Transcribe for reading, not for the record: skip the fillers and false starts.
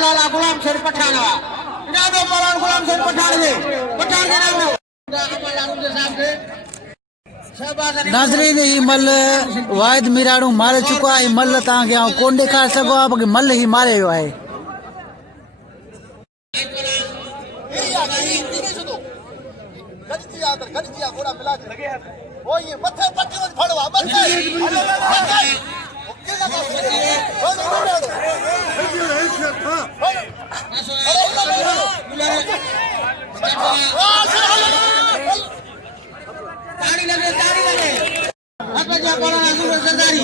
लाला गुलाम शेर पठान नाम पलान गुलाम शेर पठान के नाम नाज़रीन ही मल वाहिद मीराणू मारे चुका है। मल तव्हांखे आउं कोन ॾेखारे सघो आहे बाक़ी मल ही मारे वियो आहे। सरदारी